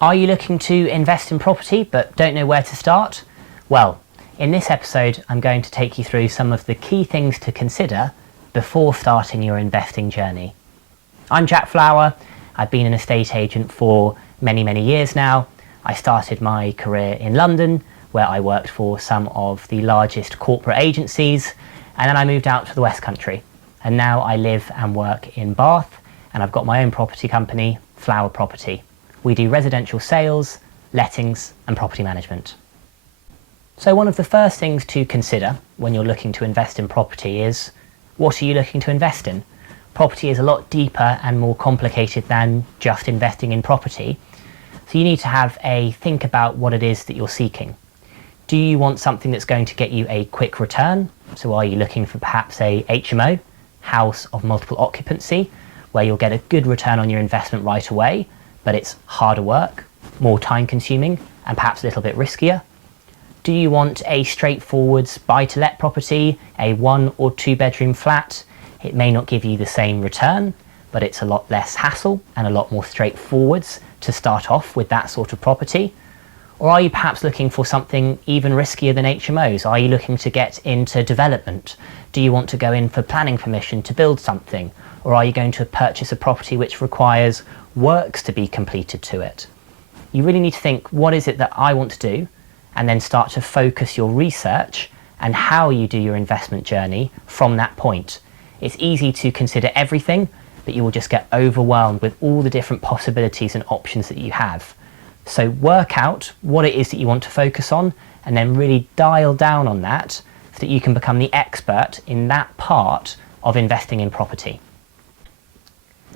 Are you looking to invest in property but don't know where to start? Well, in this episode I'm going to take you through some of the key things to consider before starting your investing journey. I'm Jack Flower. I've been an estate agent for many years now. I started my career in London, where I worked for some of the largest corporate agencies, and then I moved out to the West Country. And now I live and work in Bath, and I've got my own property company, Flower Property. We do residential sales, lettings and property management. So one of the first things to consider when you're looking to invest in property is, what are you looking to invest in? Property is a lot deeper and more complicated than just investing in property. So you need to have a think about what it is that you're seeking. Do you want something that's going to get you a quick return? So are you looking for perhaps a HMO, house of multiple occupancy, where you'll get a good return on your investment right away, but it's harder work, more time consuming, and perhaps a little bit riskier? Do you want a straightforward buy-to-let property, a 1 or 2 bedroom flat? It may not give you the same return, but it's a lot less hassle and a lot more straightforward to start off with that sort of property. Or are you perhaps looking for something even riskier than HMOs? Are you looking to get into development? Do you want to go in for planning permission to build something? Or are you going to purchase a property which requires works to be completed to it? You really need to think, what is it that I want to do? And then start to focus your research and how you do your investment journey from that point. It's easy to consider everything, but you will just get overwhelmed with all the different possibilities and options that you have. So work out what it is that you want to focus on and then really dial down on that so that you can become the expert in that part of investing in property.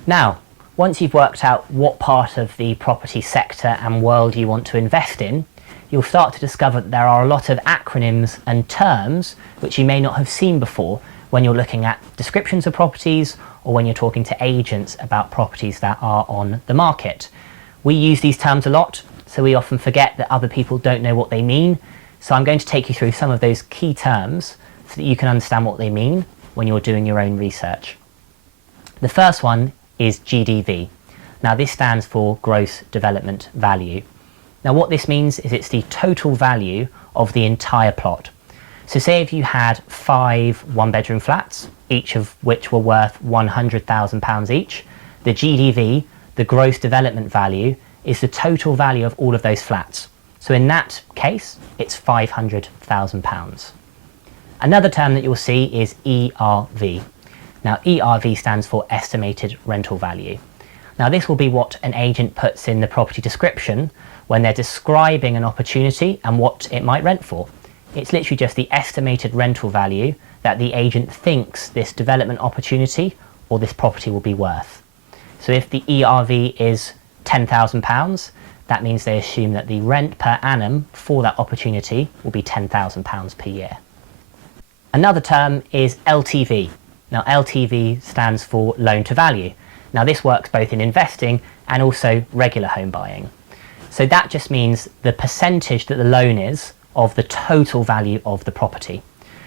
Now, once you've worked out what part of the property sector and world you want to invest in, you'll start to discover that there are a lot of acronyms and terms which you may not have seen before when you're looking at descriptions of properties or when you're talking to agents about properties that are on the market. We use these terms a lot, so we often forget that other people don't know what they mean. So I'm going to take you through some of those key terms so that you can understand what they mean when you're doing your own research. The first one is GDV. Now this stands for gross development value. Now what this means is it's the total value of the entire plot. So say if you had 5 one-bedroom flats, each of which were worth £100,000 each, the GDV, the gross development value, is the total value of all of those flats. So in that case, it's £500,000. Another term that you'll see is ERV. Now ERV stands for estimated rental value. Now this will be what an agent puts in the property description when they're describing an opportunity and what it might rent for. It's literally just the estimated rental value that the agent thinks this development opportunity or this property will be worth. So if the ERV is £10,000, that means they assume that the rent per annum for that opportunity will be £10,000 per year. Another term is LTV. Now LTV stands for loan to value. Now this works both in investing and also regular home buying. So that just means the percentage that the loan is of the total value of the property.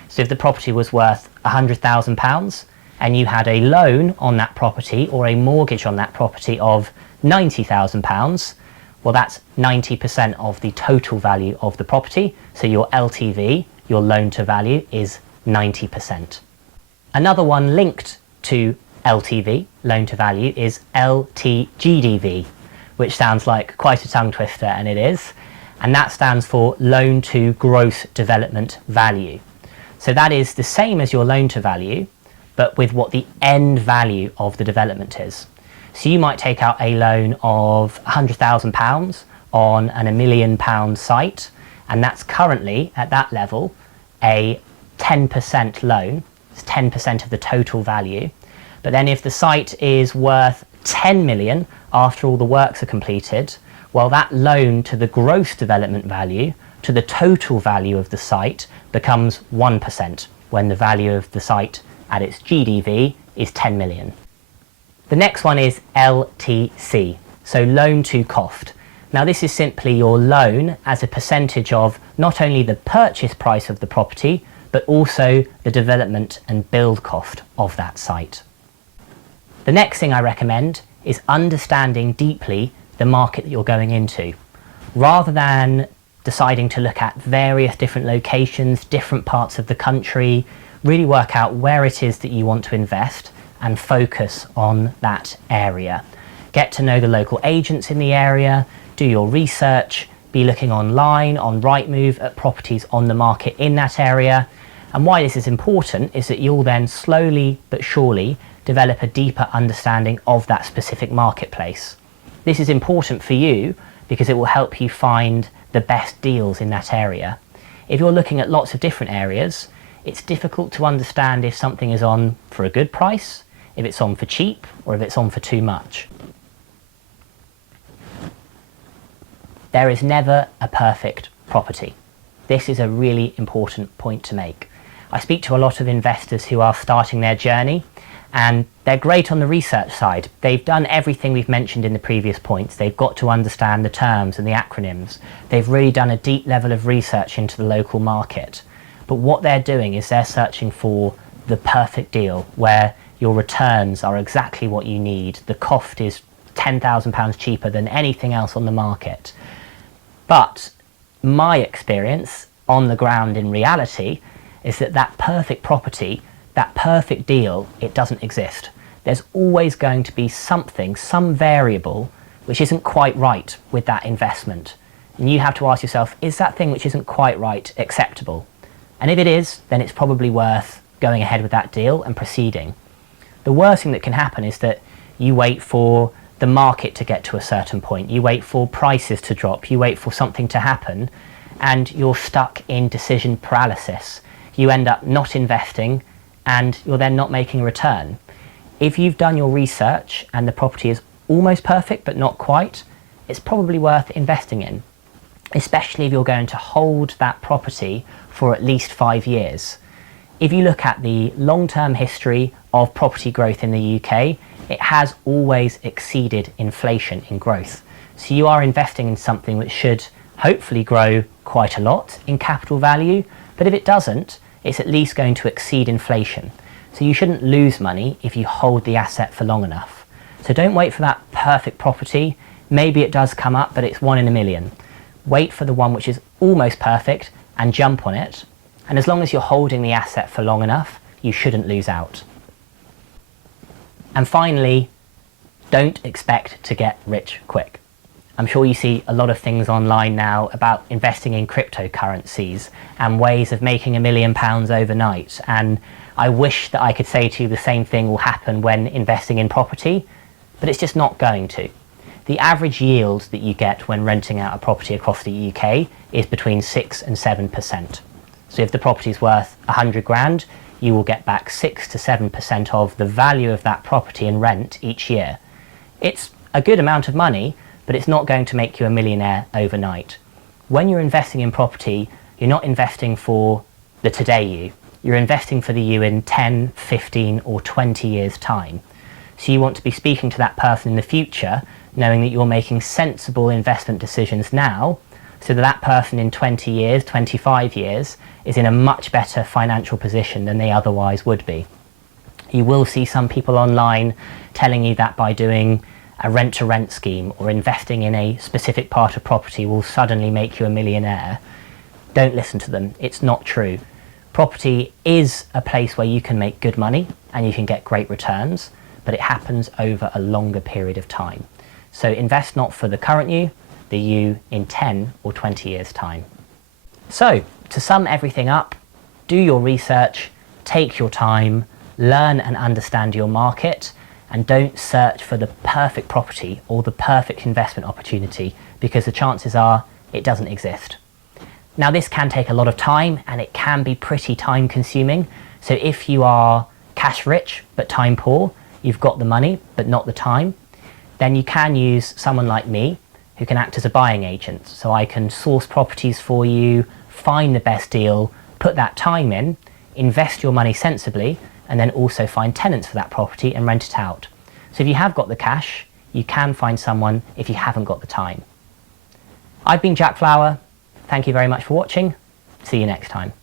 So if the property was worth £100,000 and you had a loan on that property or a mortgage on that property of £90,000, well that's 90% of the total value of the property. So your LTV, your loan to value, is 90%. Another one linked to LTV, loan to value, is LTGDV, which sounds like quite a tongue twister, and it is. And that stands for loan to gross development value. So that is the same as your loan to value, but with what the end value of the development is. So you might take out a loan of £100,000 on an £1 million site, and that's currently at that level a 10% loan. It's 10% of the total value. But then if the site is worth 10 million after all the works are completed, well that loan to the gross development value, to the total value of the site, becomes 1% when the value of the site at its GDV is 10 million. The next one is LTC, so loan to cost. Now this is simply your loan as a percentage of not only the purchase price of the property, but also the development and build cost of that site. The next thing I recommend is understanding deeply the market that you're going into. Rather than deciding to look at various different locations, different parts of the country, really work out where it is that you want to invest and focus on that area. Get to know the local agents in the area, do your research, be looking online on Rightmove at properties on the market in that area. And why this is important is that you'll then slowly but surely develop a deeper understanding of that specific marketplace. This is important for you because it will help you find the best deals in that area. If you're looking at lots of different areas, it's difficult to understand if something is on for a good price, if it's on for cheap, or if it's on for too much. There is never a perfect property. This is a really important point to make. I speak to a lot of investors who are starting their journey, and they're great on the research side. They've done everything we've mentioned in the previous points. They've got to understand the terms and the acronyms. They've really done a deep level of research into the local market. But what they're doing is they're searching for the perfect deal where your returns are exactly what you need. The cost is £10,000 cheaper than anything else on the market. But my experience on the ground in reality is that that perfect property, that perfect deal, it doesn't exist. There's always going to be something, some variable, which isn't quite right with that investment. And you have to ask yourself, is that thing which isn't quite right acceptable? And if it is, then it's probably worth going ahead with that deal and proceeding. The worst thing that can happen is that you wait for the market to get to a certain point, you wait for prices to drop, you wait for something to happen, and you're stuck in decision paralysis. You end up not investing, and you're then not making a return. If you've done your research and the property is almost perfect but not quite, it's probably worth investing in, especially if you're going to hold that property for at least 5 years. If you look at the long-term history of property growth in the UK, it has always exceeded inflation in growth. So you are investing in something which should hopefully grow quite a lot in capital value, but if it doesn't, it's at least going to exceed inflation. So you shouldn't lose money if you hold the asset for long enough. So don't wait for that perfect property. Maybe it does come up, but it's 1 in a million. Wait for the one which is almost perfect and jump on it. And as long as you're holding the asset for long enough, you shouldn't lose out. And finally, don't expect to get rich quick. I'm sure you see a lot of things online now about investing in cryptocurrencies and ways of making £1 million overnight. And I wish that I could say to you the same thing will happen when investing in property, but it's just not going to. The average yield that you get when renting out a property across the UK is between 6 and 7%. So if the property is worth 100 grand, you will get back 6 to 7% of the value of that property in rent each year. It's a good amount of money, but it's not going to make you a millionaire overnight. When you're investing in property, you're not investing for the today you. You're investing for the you in 10, 15 or 20 years time. So you want to be speaking to that person in the future, knowing that you're making sensible investment decisions now, so that that person in 20 years, 25 years, is in a much better financial position than they otherwise would be. You will see some people online telling you that by doing a rent-to-rent scheme or investing in a specific part of property will suddenly make you a millionaire. Don't listen to them. It's not true. Property is a place where you can make good money and you can get great returns, but it happens over a longer period of time. So invest not for the current you, the you in 10 or 20 years' time. So, to sum everything up, do your research, take your time, learn and understand your market, and don't search for the perfect property or the perfect investment opportunity, because the chances are it doesn't exist. Now, this can take a lot of time and it can be pretty time consuming. So if you are cash rich but time poor, you've got the money but not the time, then you can use someone like me who can act as a buying agent. So I can source properties for you, find the best deal, put that time in, invest your money sensibly, and then also find tenants for that property and rent it out. So if you have got the cash, you can find someone if you haven't got the time. I've been Jack Flower. Thank you very much for watching. See you next time.